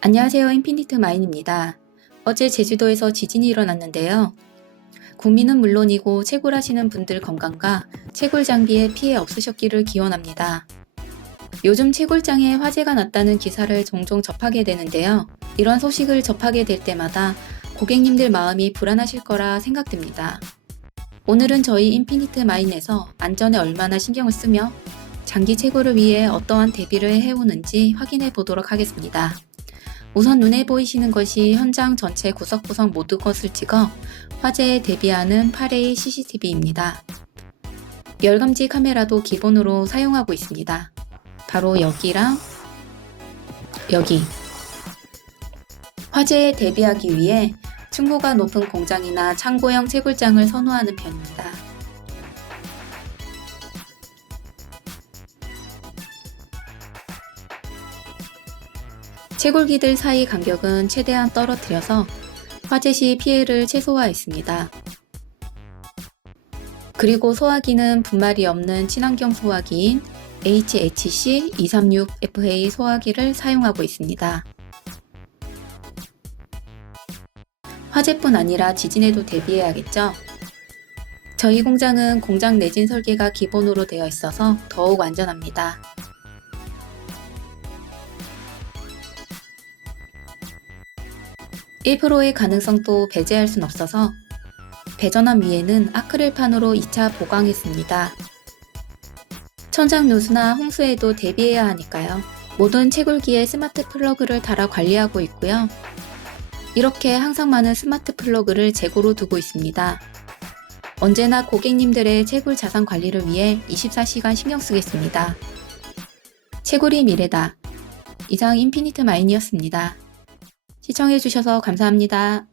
안녕하세요. 인피니트 마인입니다. 어제 제주도에서 지진이 일어났는데요. 국민은 물론이고 채굴하시는 분들 건강과 채굴 장비에 피해 없으셨기를 기원합니다. 요즘 채굴장에 화재가 났다는 기사를 종종 접하게 되는데요. 이런 소식을 접하게 될 때마다 고객님들 마음이 불안하실 거라 생각됩니다. 오늘은 저희 인피니트 마인에서 안전에 얼마나 신경을 쓰며 장기 채굴을 위해 어떠한 대비를 해오는지 확인해 보도록 하겠습니다. 우선 눈에 보이시는 것이 현장 전체 구석구석 모두 것을 찍어 화재에 대비하는 8A CCTV입니다. 열감지 카메라도 기본으로 사용하고 있습니다. 바로 여기랑 여기. 화재에 대비하기 위해 층고가 높은 공장이나 창고형 채굴장을 선호하는 편입니다. 채굴기들 사이 간격은 최대한 떨어뜨려서 화재 시 피해를 최소화했습니다. 그리고 소화기는 분말이 없는 친환경 소화기인 HHC 236FA 소화기를 사용하고 있습니다. 화재뿐 아니라 지진에도 대비해야겠죠? 저희 공장은 공장 내진 설계가 기본으로 되어 있어서 더욱 안전합니다. 1%의 가능성도 배제할 순 없어서 배전함 위에는 아크릴판으로 2차 보강했습니다. 천장 누수나 홍수에도 대비해야 하니까요. 모든 채굴기에 스마트 플러그를 달아 관리하고 있고요. 이렇게 항상 많은 스마트 플러그를 재고로 두고 있습니다. 언제나 고객님들의 채굴 자산 관리를 위해 24시간 신경 쓰겠습니다. 채굴이 미래다. 이상 인피니트 마인이었습니다. 시청해주셔서 감사합니다.